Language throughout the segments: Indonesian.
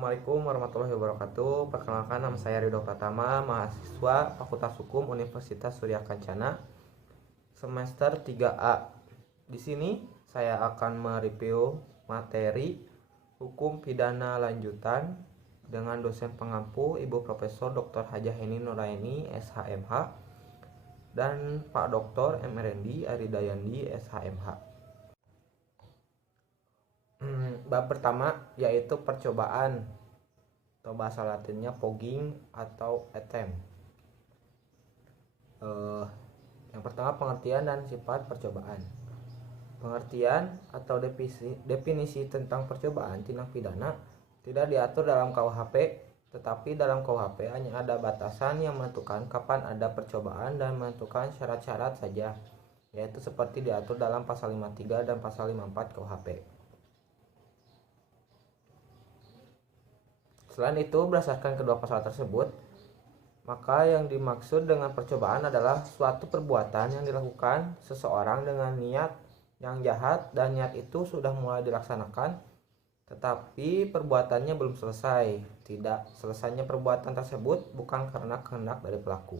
Assalamualaikum warahmatullahi wabarakatuh. Perkenalkan, nama saya Ridho Pratama, mahasiswa Fakultas Hukum Universitas Surya Kencana, semester 3A. Di sini saya akan mereview materi Hukum Pidana Lanjutan dengan dosen pengampu Ibu Profesor Dr. Hajah Heni Nuraini, SHMH, dan Pak Dr. MRND Aridayandi, SHMH. Bab pertama yaitu percobaan atau bahasa latinnya fogging atau attempt. Yang pertama, pengertian dan sifat percobaan. Pengertian atau definisi tentang percobaan tindak pidana tidak diatur dalam KUHP, tetapi dalam KUHP hanya ada batasan yang menentukan kapan ada percobaan dan menentukan syarat-syarat saja, yaitu seperti diatur dalam pasal 53 dan pasal 54 KUHP. Selain itu, berdasarkan kedua pasal tersebut, maka yang dimaksud dengan percobaan adalah suatu perbuatan yang dilakukan seseorang dengan niat yang jahat dan niat itu sudah mulai dilaksanakan, tetapi perbuatannya belum selesai. Tidak selesainya perbuatan tersebut bukan karena kehendak dari pelaku.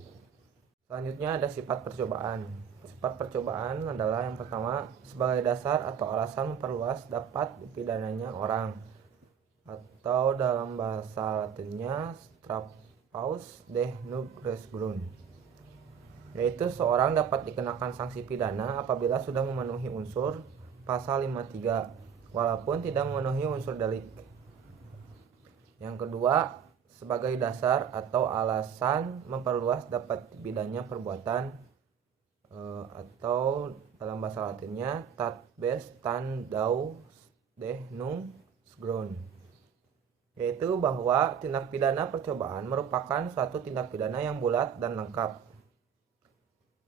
Selanjutnya ada sifat percobaan. Sifat percobaan adalah yang pertama, sebagai dasar atau alasan memperluas dapat dipidananya orang, atau dalam bahasa latinnya straffaus deh nug res grund, yaitu seorang dapat dikenakan sanksi pidana apabila sudah memenuhi unsur pasal 53 walaupun tidak memenuhi unsur delik. Yang kedua, sebagai dasar atau alasan memperluas dapat dipidananya perbuatan, atau dalam bahasa latinnya tat bes tan dau deh nung grund, yaitu bahwa tindak pidana percobaan merupakan suatu tindak pidana yang bulat dan lengkap.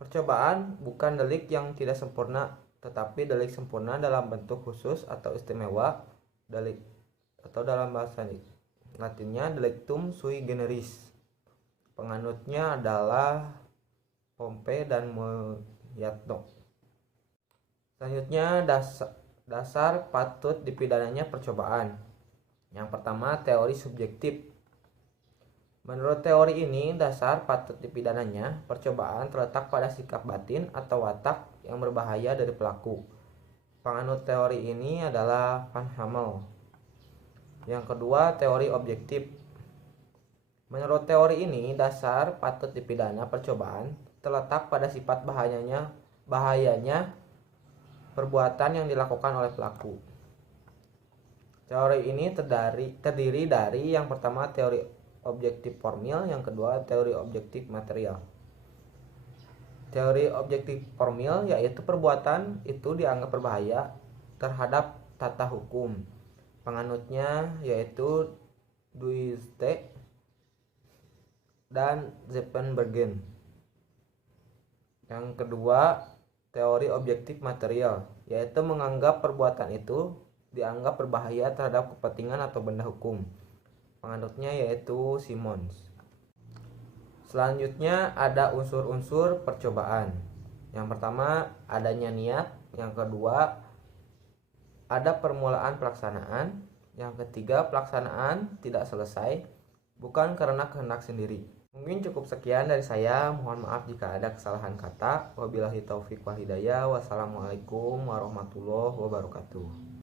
Percobaan bukan delik yang tidak sempurna, tetapi delik sempurna dalam bentuk khusus atau istimewa delik, atau dalam bahasa latinnya delictum sui generis. Penganutnya adalah Pompe dan Moyatno. Selanjutnya, dasar patut dipidananya percobaan. Yang pertama, teori subjektif. Menurut teori ini, dasar patut dipidananya percobaan terletak pada sikap batin atau watak yang berbahaya dari pelaku. Penganut teori ini adalah Van Hammel. Yang kedua, teori objektif. Menurut teori ini, dasar patut dipidana percobaan terletak pada sifat bahayanya perbuatan yang dilakukan oleh pelaku. Teori ini terdiri dari yang pertama teori objektif formil, yang kedua teori objektif material. Teori objektif formil yaitu perbuatan itu dianggap berbahaya terhadap tata hukum. Penganutnya yaitu Duiste dan Zepenbergen. Yang kedua, teori objektif material yaitu menganggap perbuatan itu dianggap berbahaya terhadap kepentingan atau benda hukum. Penganutnya yaitu Simons. Selanjutnya ada unsur-unsur percobaan. Yang pertama, adanya niat. Yang kedua, ada permulaan pelaksanaan. Yang ketiga, pelaksanaan tidak selesai bukan karena kehendak sendiri. Mungkin cukup sekian dari saya. Mohon maaf jika ada kesalahan kata. Wabillahi taufik wal hidayah. Wassalamualaikum warahmatullahi wabarakatuh.